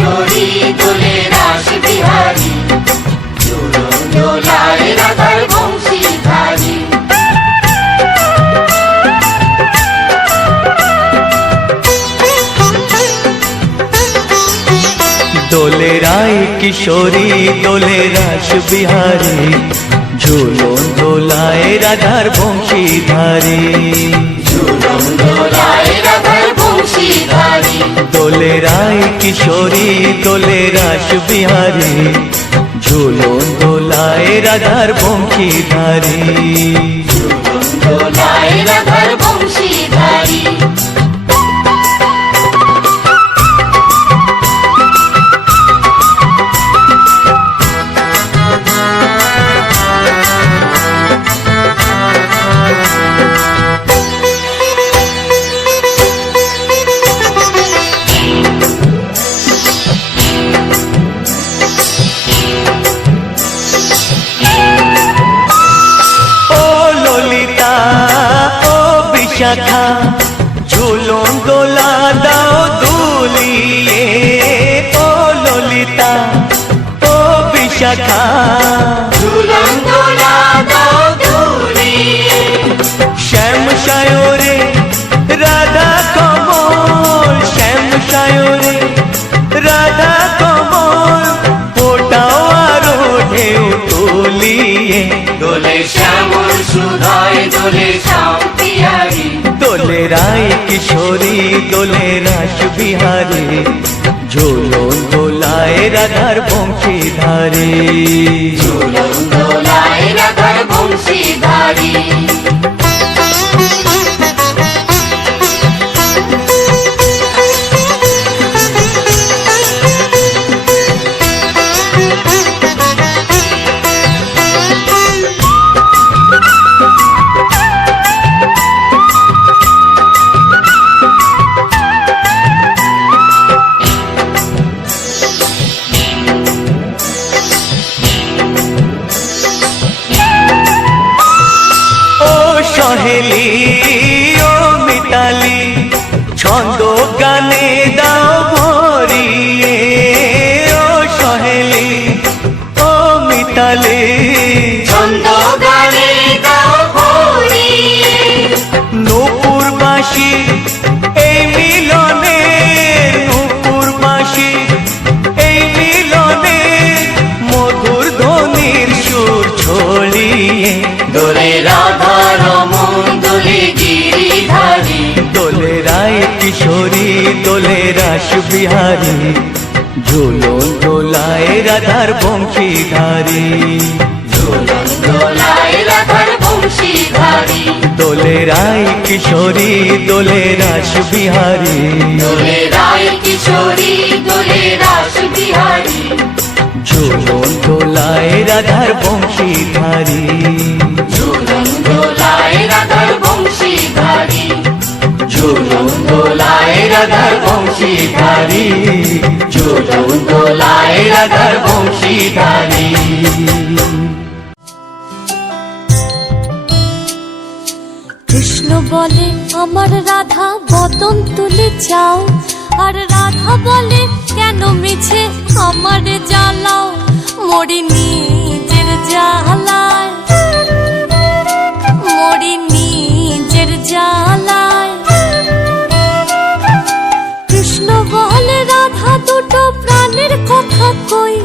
কিশোরী দোলে রাস বিহারী, ঝুলন দোলায় রাধার বংশীধারী। দোলে রায় কিশোরী দোলে রাস বিহারী, ঝুলন দোলায় রাধার বংশীধারী। ঝুলন দোলায় রাধার বংশীধারী। দোলে রায় কিশোরী দোলে রাস বিহারী, ঝুলন দোলায় রাধার বংশীধারী। ঝুলন দোলায় রাধার বংশীধারী। শাখা ঝুলন দোলা দাও দুলিয়ে, ও ললিতা ও বিশাখা ঝুলন দোলা দাও দুলিয়ে। শ্যাম সায়রে রাধা কমল, শ্যাম সায়রে রাধা কমল, ফোটাও আরো ঢেউ তুলিয়ে। দোলে শ্যামল সুধায় দোলে শ্যাম বিহারী, দোলে রায় কিশোরী দোলে রাস বিহারী, ঝুলন দোলায় রাধার বংশীধারী। ঝুলন দোলায় রাধার বংশীধারী। সহেলি ও মিতালি ছন্দ গানে দাও ভরিয়ে, ও সহেলি ও মিতালি ছন্দ গানে দাও ভরিয়ে। নূপুরবাসী এই মিলনে, নূপুরবাসী এই মিলনে, মধুর ধ্বনির সুর ছড়িয়ে। দোলে রাধা রমন দোলে গিরিধারী, দোলে রায় কিশোরী দোলে রাস বিহারী, ঝুলন দোলায় রাধার বংশীধারী। ঝুলন দোলায় রাধার বংশীধারী। দোলে রায় কিশোরী দোলে রাস বিহারী, দোলে রায় কিশোরী দোলে রাস বিহারী, ঝুলন দোলায় রাধার বংশীধারী। ঝুলন দোলায় রাধার বংশীধারী। ঝুলন দোলায় রাধার বংশীধারী। ঝুলন দোলায় রাধার বংশীধারী। কৃষ্ণ বলে আমার রাধা বদন তুলে চাও, আর রাধা বলে কেন মিছে আমার জ্বালাও। মরি নিজের জ্বালায়, মরি নিজের জ্বালায়। কৃষ্ণ বলে রাধা দুটো প্রাণের কথা কই,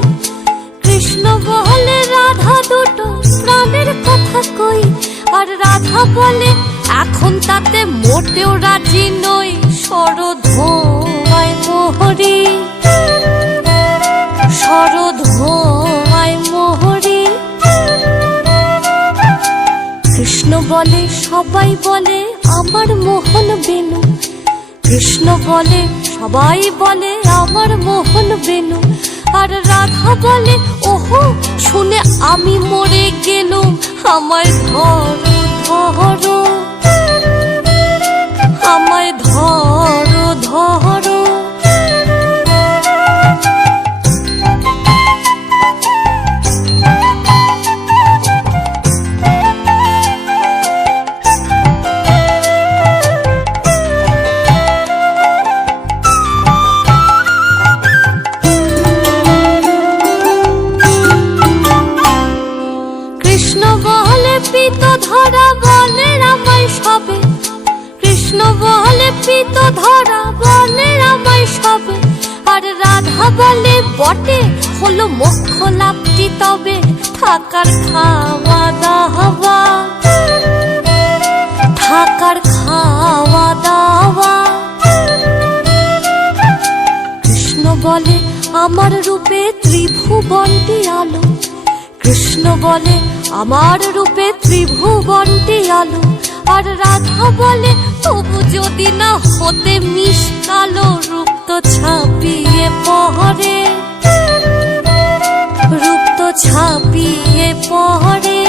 কৃষ্ণ বলে রাধা দুটো প্রাণের কথা কই, আর রাধা বলে এখন তাতে মোটেও রাজি নই। শরধোয়ায় মোহরি, শরধোয়ায় মোহরি। কৃষ্ণ বলে সবাই বলে আমার মোহন বেনু, কৃষ্ণ বলে সবাই বলে আমার মোহন বেনু, আর রাধা বলে ওহো শুনে আমি মরে গেলুম। আমায় ধরো ধরো, আমায় ধরো ধরো। বলে পিত ধরা বলে আমায় সবে, আর রাধা বলে বটে হলো মোক্ষ লাভটি তবে। থাকার খাওয়া দাওয়া, থাকার খাওয়া দাওয়া। কৃষ্ণ বলে আমার রূপে ত্রিভুবনটি আলো, কৃষ্ণ বলে আমার রূপে ত্রিভুবনটি আলো। আর রাধা বলে তবু যদি না হতে মিশকালো, রূপ তো ছাপিয়ে পড়ে, রূপ তো ছাপিয়ে পড়ে।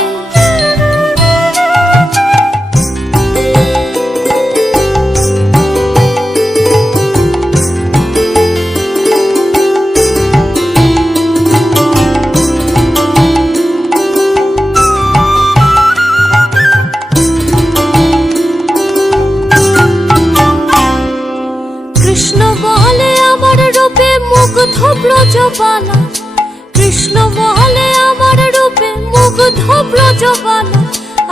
কৃষ্ণ বলে আমার রূপে মুগ্ধ ব্রজবালা, কৃষ্ণ বলে আমার রূপে মুগ্ধ ব্রজবালা।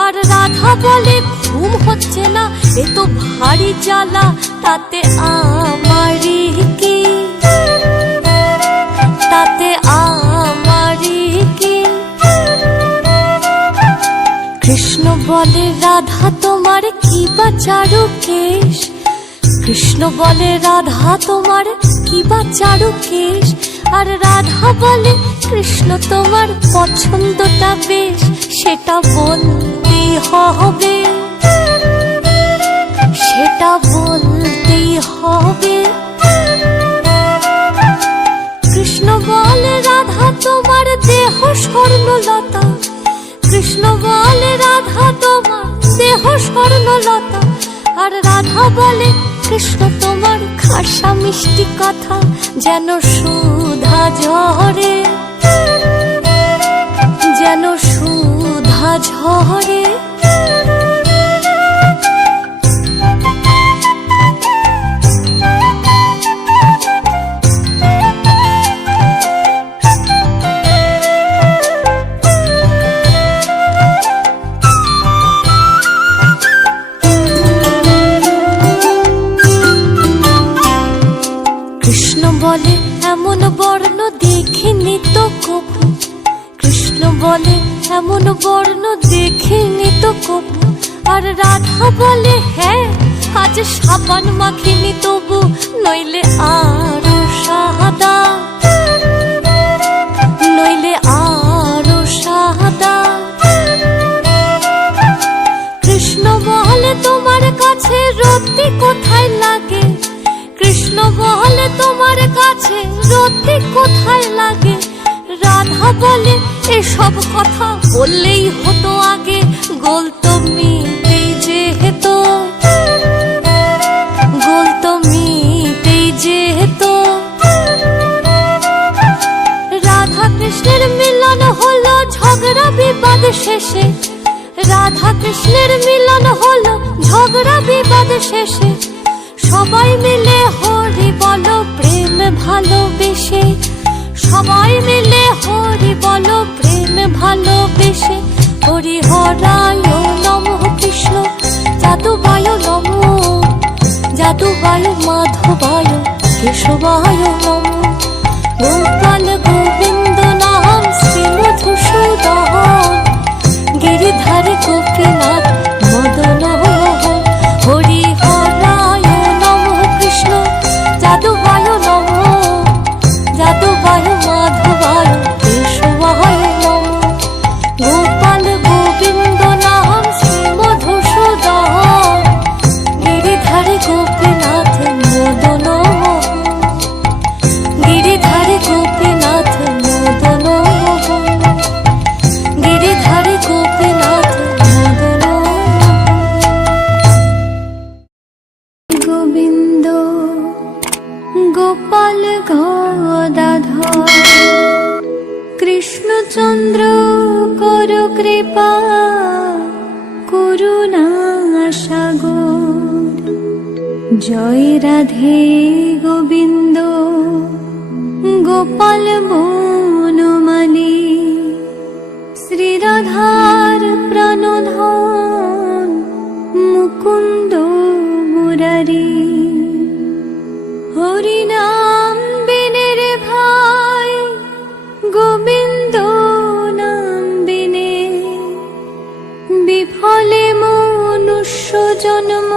আর রাধা বলে ঘুম হচ্ছে না এ তো ভারী জ্বালা, তাতে আমারই কি, তাতে আমারই কি। কৃষ্ণ বলে রাধা তোমার কি বা চারু কেশ, কৃষ্ণ বলে রাধা তোমার কি বা চারু কেশ। আর রাধা বলে কৃষ্ণ তোমার পছন্দটা বেশ, সেটা বলতেই হবে, সেটা বলতেই হবে। কৃষ্ণ বলে রাধা তোমার দেহ স্বর্ণলতা, কৃষ্ণ বলে রাধা তোমার দেহ স্বর্ণলতা। আর রাধা বলে কৃষ্ণ তোমার খাসা মিষ্টি কথা যেন সুধা ঝরে, যেন সুধা ঝরে। কৃষ্ণ বলে এমন বর্ণ দেখিনি তো কবু, কৃষ্ণ বলে এমন বর্ণ দেখিনি তো কবু। আর রাধা বলে হ্যাঁ আজ সাবান মাখিনি তবু, নইলে আরো সাদা, নইলে আরো সাদা। কৃষ্ণ বলে তোমার কাছে রতি কোথায় লাগে, কৃষ্ণ বলে তোমার কাছে রতি কোথায় লাগে। রাধা বলে এসব কথা বললেই হতো আগে, গোল তো মিটেই যেহেতু, গোল তো মিটেই যেহেতু। রাধা কৃষ্ণের মিলন হলো ঝগড়া বিবাদ শেষে, রাধা কৃষ্ণের মিলন হলো ঝগড়া বিবাদ শেষে। সবাই মিলে হরি বলো প্রেম ভালোবেসে, সবাই মিলে হরি বলো প্রেম ভালোবেসে। হরি হরায় নমঃ কৃষ্ণ যাদুবায় নমঃ, যাদুবায় মাধবায় কেশবায় নমঃ। গোপাল গোবিন্দ নাম শ্রী মধুসূদন, গিরিধারী গোপীনাথ মদন। হরি হরায় নমঃ কৃষ্ণ যাদুবায় নমঃ, যাদুবায় মাধবায় কেশবায় নমঃ। গোপাল গোবিন্দ নাম শ্রী মধুসূদন, গিরিধারী গোপীনাথ মদন। গিরিধারী গোপীনাথ মদন, গিরিধারী গোপীনাথ মদন। গোবিন্দ গোপাল গদাধর কৃষ্ণচন্দ্র কর কৃপা করুণা সাগর। জয় রাধে গোবিন্দ গোপাল বনমালী, শ্রীরাধার প্রাণধন মুকুন্দ মুরারি। ধারি। হরি নাম বিনে রে ভাই, গোবিন্দ নাম বিনে, বিফলে মনুষ্য জন্ম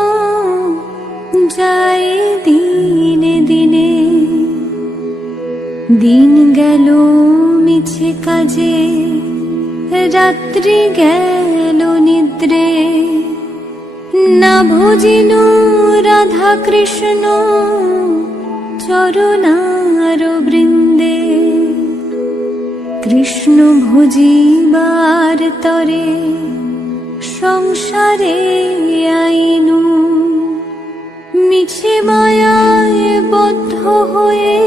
যায় দিনে দিনে। দিন গেল মিছে কাজে, রাত্রি গেল নিদ্রে, না ভজিনু রাধা কৃষ্ণ চরণার বৃন্দে। কৃষ্ণ ভজিবার তরে সংসারে আইনু, মিছে মায়ায় বদ্ধ হয়ে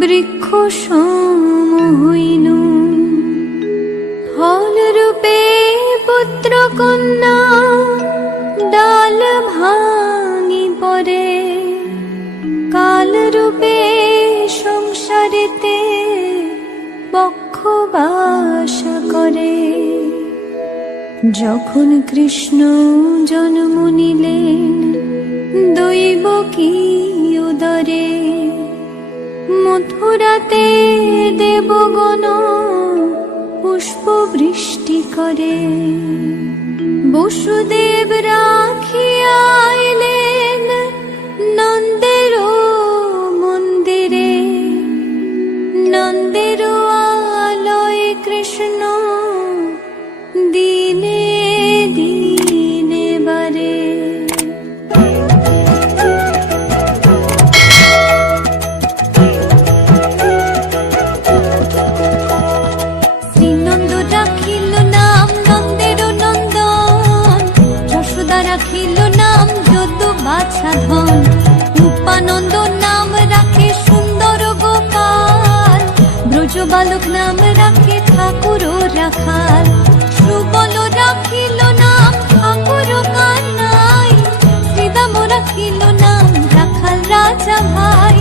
বৃক্ষ সম হইনু। ফল রূপে পুত্র কন্যা ডাল ভাঙি পড়ে, কাল রূপে সংসারেতে বক্ষবাস করে। যখন কৃষ্ণ জন্ম নিলেন দৈব কি উদরে, মথুরাতে দেবগণ পুষ্প বৃষ্টি করে। বসুদেব রাখিয়া আইলেন নন্দের মন্দিরে, নন্দের আলয়ে কৃষ্ণ দিনে দিনে বারে। শ্রীনন্দ রাখিল নাম নন্দের নন্দন, যশোদা রাখিল নাম যদু বাছা ধন, রূপানন্দ নাম রাখে সুন্দর গোপাল, ব্রজ বালক নাম রাখে ঠাকুর রাখাল, সুবল রাখিল নাম ঠাকুর কানাই, শ্রীদাম রাখিল নাম রাখাল রাজা ভাই,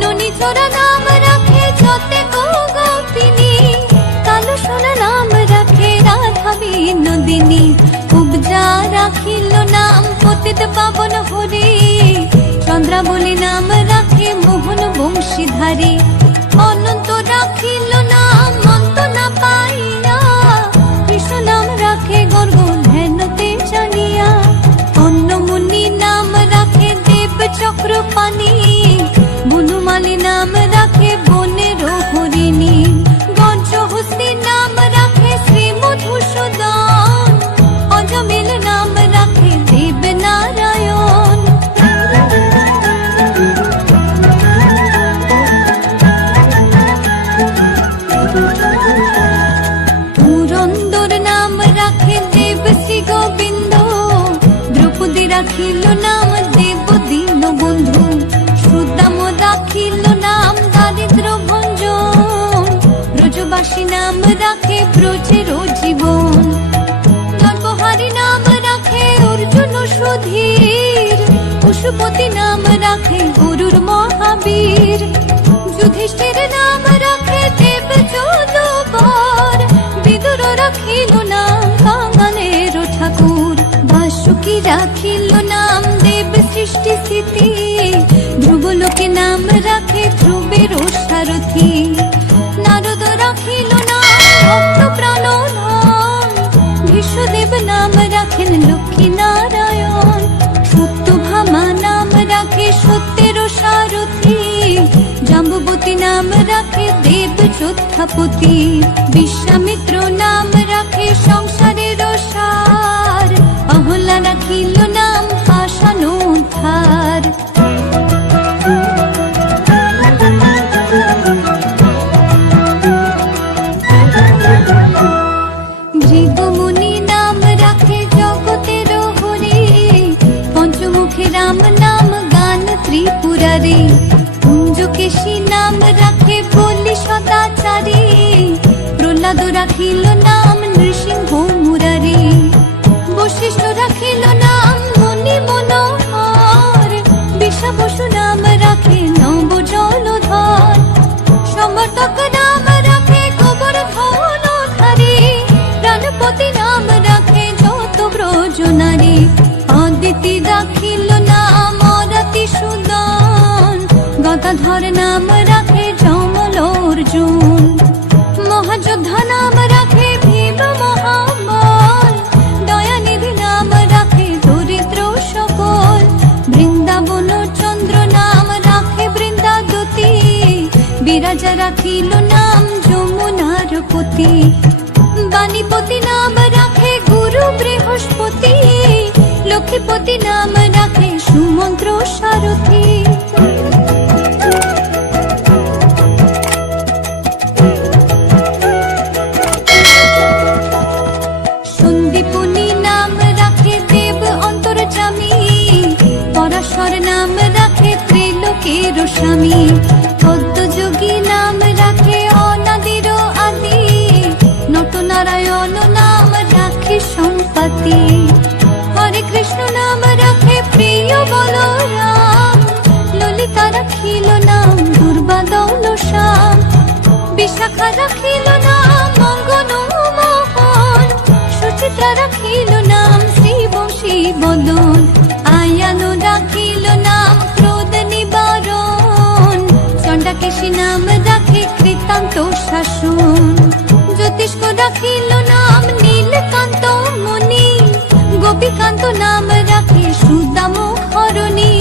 ননীচরা নাম রাখে যতে গোপিনী, কালো সোনা নাম রাখে রাধা বিনোদিনী, উপজা রাখিল নাম পতিত পাবন হরি, চন্দ্রাবলী নাম রাখে মোহন বংশীধারী, অনন্ত রাখিল নাম অন্ত না পাইয়া, কৃষ্ণ নাম রাখে গর্ব ধ্যানতে জানিয়া, অন্নমুনি নাম রাখে দেব চক্র পানি, বনমালী নাম রাখে বনের হরিণী, গঞ্জহস্তি নাম রাখে শ্রী মধুসূদন, অজমিল নাম রাখে দেব নারায়ণ। পুরন্দর নাম রাখে দেব শ্রী গোবিন্দ, দ্রৌপদী রাখিল নাম দেব দীন বন্ধু, সুদাম রাখিল নাম দারিদ্র ভঞ্জন, ব্রজবাসী নাম রাখে ব্রজের জীবন, নরবহারী নাম রাখে অর্জুন সুধীর, পশুপতি নাম রাখে গরুর মহাবীর, যুধিষ্ঠির নাম রাখে দেব যদুবর, বিদুর রাখিল নাম কাঙালের ঠাকুর, বাসুকি রাখিল নাম দেব সৃষ্টি স্থিতি, ধ্রুবলোকে নাম রাখে ধ্রুবের সারথি, নারদ রাখিল নাম ভক্ত প্রাণধন, বিশ্বদেব নাম রাখেন লক্ষ্মী নারায়ণ, সত্যভামা নাম রাখে সত্যের সারথি, জাম্বুবতী নাম রাখে দেব যোদ্ধাপতি, বিশ্বামিত্র নাম রাখে সংসারের সার, অহল্যা রাখিল নাম পাষাণ উদ্ধার। ভৃগুমুনি নাম রাখে জগতের হরি, পঞ্চমুখী রাম নাম গান ত্রিপুরারি, কুঞ্জকেশী নাম রাখে বলি সদাচারী, প্রহ্লাদ রাখিল নাম নৃসিংহ মুরারি, বশিষ্ঠ রাখিল নাম মুনি মনোহর, বিষাবসু নাম রাখে নব জলধর, সমর্থক নাম রাখে গোবর্ধনধারী, প্রাণপতি নাম রাখে যত ব্রজ নারী, অদিতি রাখিল গদাধর নাম রাখে যমল অর্জুন, মহাযোদ্ধা নাম রাখে ভীম মহাবল, দয়ানিধি নাম রাখে দরিদ্র সকল, বৃন্দাবন চন্দ্র নাম রাখে বৃন্দাদতী, বিরাজা রাখিল নাম যমুনার পতি, বাণীপতি নাম রাখে গুরু বৃহস্পতি, লক্ষ্মীপতি নাম রাখে সুমন্ত্র সারথী। সন্দীপনী নাম রাখে দেব অন্তর্যামী, পরাশর নাম রাখে ত্রিলোকের স্বামী, পদ্মযোগী নাম রাখে অনাদির আদি, নটনারায়ণ নাম রাখে সম্পত্তি, হরে কৃষ্ণ নাম রাখে প্রিয় বলরাম, ললিতা রাখিল নাম দুর্বাদল শ্যাম, বিশাখা রাখিল নাম মঙ্গন মোহন, সুচিত্রা রাখিল নাম শিব শিবদন, আয়ানো রাখিল নাম ক্রোধ নিবারণ, চণ্ডাকেশী নাম রাখে কৃতান্ত শাসন, জ্যোতিষ্ক রাখিল নাম নীলকান্ত মুনি, গোপীকান্ত নাম রাখে সুদাম হরণী,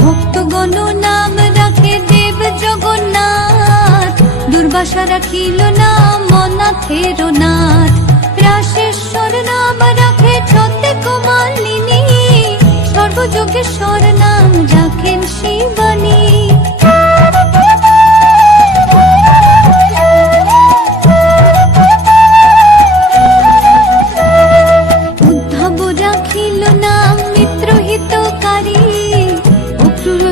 ভক্তগণ নাম রাখে দেব জগন্নাথ, দুর্বাসা রাখিল নাম অনাথের নাথ, রাশেশ্বর নাম রাখে ছতে কুমালিনী, সর্বযোগেশ্বর নাম রাখেন শিবানী।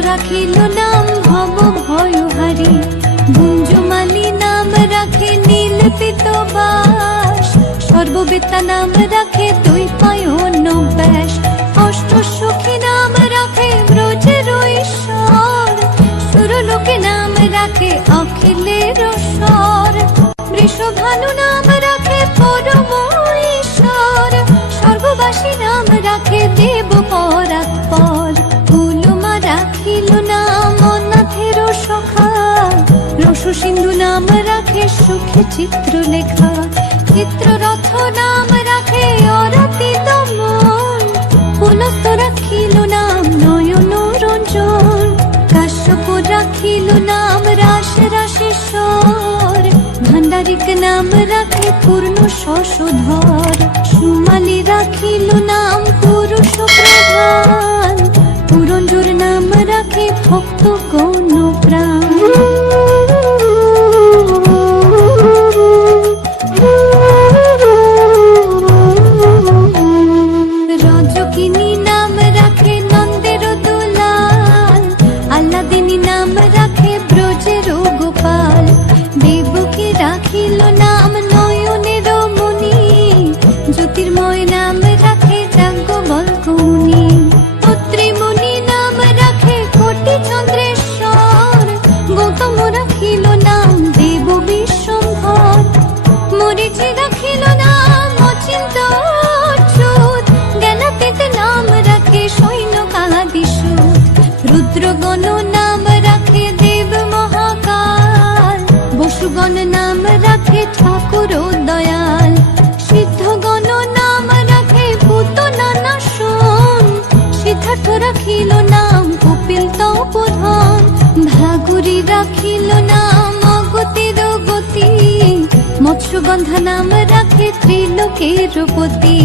রাখিল নাম ভব ভয়হারী, গুঞ্জমালী নাম রাখে নীল পিতবাস, সর্ববেত্তা নাম রাখে দ্বৈপায়ন ব্যাস, অষ্ট সখী নাম রাখে ব্রজের ঈশ্বর, সুরলোকে নাম রাখে অখিলের স্বর, বৃষভানু নাম রাখে পরম ঈশ্বর, সর্ববাসী নাম রাখে দেব পরাৎপর, রাখিল নাম অনাথের সখা, রস সিন্ধু নাম রাখে সুখে চিত্রলেখা, চিত্ররথ নাম রাখে অরাতি দমন, পুলস্ত রাখিল নাম নয়ন রঞ্জন, কাশ্যপ রাখিল নাম রাস রাশেশ্বর, ভান্ডারিক নাম রাখে পূর্ণ শশধর, সুমালি রাখিল নাম পুরুষ প্রধান, পুরঞ্জুর নাম রাখে ভক্ত গণ প্রাণ। রজকিনী নাম রাখে নন্দের দুলাল, আল্লাদিনী নাম রাখে ব্রজের গোপাল, দেবকী রাখিল নাম নয়নের মণি, জ্যোতির্ময় নাম রাখে যাজ্ঞবল্ক্য মুনি, পুত্রীমণি নাম রাখে কোটি চন্দ্রেশ্বর, গৌতম রাখিল নাম দেব বিশ্বম্ভর, মরিচি রাখিল নাম অচিন্ত অচ্যুত, জ্ঞানাতীত নাম রাখে সৈন্যকাদিসূত, রুদ্রগণ নাম রাখে দেব মহাকাল, বসুগণ নাম রাখে ঠাকুর দয়াল, সিদ্ধগণ নাম রাখে ভূত নানাশন, সিদ্ধার্থ রাখিল নাম কপিল তপোধন, ভাগুরি রাখিল নাম অগতির গতি, মৎস্যগন্ধা নাম রাখে ত্রিলোকের পতি,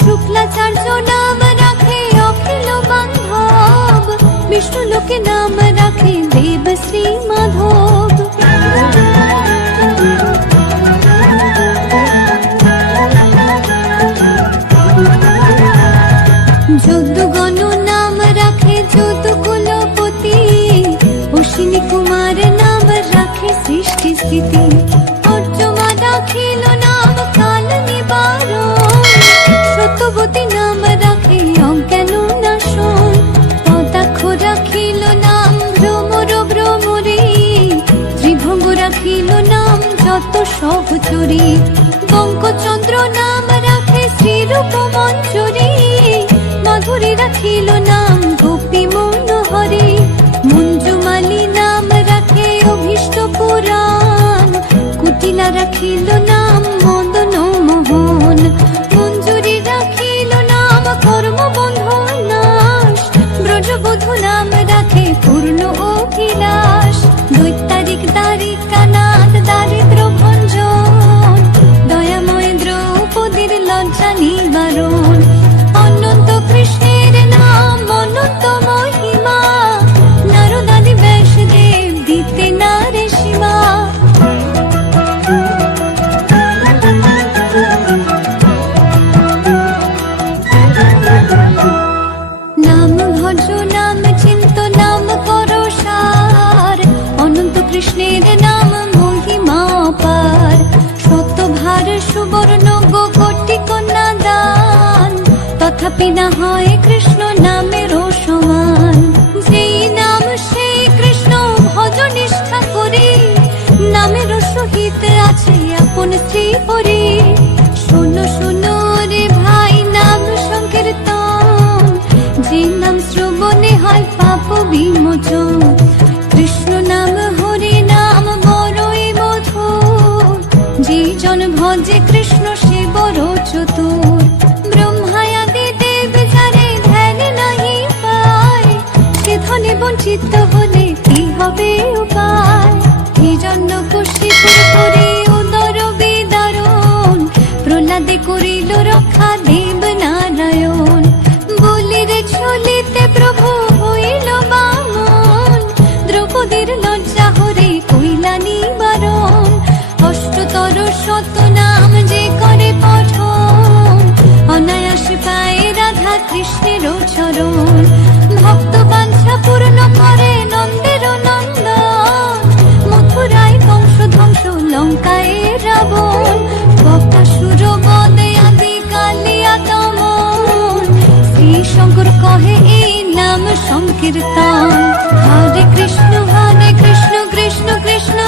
শুক্লাচার্য নাম রাখে অখিল বান্ধব, বিষ্ণুলোকে নাম রাখে দেব শ্রী মাধব। যদুগণ নাম রাখে যদুকুলপতি, অশ্বিনী কুমার নাম রাখে সৃষ্টি স্থিতি, অর্জমা রাখিল নাম কাল নিবারণ, সত্যবতী নাম রাখে অজ্ঞান নাশন, পদাক্ষ রাখিল নাম ভ্রমর ভ্রমরী, ত্রিভঙ্গ রাখিল নাম যত সহচরী, বঙ্কচন্দ্র নাম রাখে শ্রীরূপ মঞ্জুরী, মাধুরী রাখিল নাম গোপী মনোহরী, মঞ্জুমালী নাম শুধু নাম রাখে পূর্ণ অভিলাষ। দৈত্যারিক দ্বারিকানাথ দারিদ্র ভঞ্জন, দয়াময় দ্রৌপদীর লজ্জা নিবারণ। অনন্ত কৃষ্ণের নাম অনন্ত মহিমা, নারদাদি ব্যাসদেব দিতে নারে সীমা। নাম ভজ নাম চিন্ত নাম করো সার, অনন্ত কৃষ্ণের নাম মহিমা পার। শতভার সুবর্ণ কোটি কন্যা দান, তথাপি না হয় কৃষ্ণ নামের সমান। যেই নাম সেই কৃষ্ণ ভজ নিষ্ঠা করি, নামের সহিত আছে আপন শ্রী হরি। শোনো শোনো রে ভাই নাম সংকীর্তন, যে নাম শ্রবণে হয় পাপ বিমোচন। কৃষ্ণ নাম হরি নাম বড়ই মধুর, যে জন ভজে কৃষ্ণ সে বড় চতুর। ব্রহ্মায়াদি দেব যারে ধ্যান নাহি পায়, সে ধনে বঞ্চিত হলে কি হবে উপায়। এই জন্য কুশিপুর করে উদর বিদারণ, প্রহ্লাদে করিল রক্ষা দেব নারায়ণ। বলিরে চলিতে প্রভু হইল বামন, দ্রৌপদীর লজ্জা হরে কইলা নিবারণ। অষ্টতর শত নাম যে করে পঠন, অনায়াসে পায় রাধা কৃষ্ণের চরণ। ভক্ত বাঞ্ছা পূর্ণ করে নন্দের নন্দন, মথুরায় কংস ধ্বংস লঙ্কায় রাবণ। বকাসুর বদে আদি কালিয়া দমন, শ্রী শঙ্কর কহে এই নাম সংকীর্তন। হরে কৃষ্ণ কৃষ্ণ কৃষ্ণ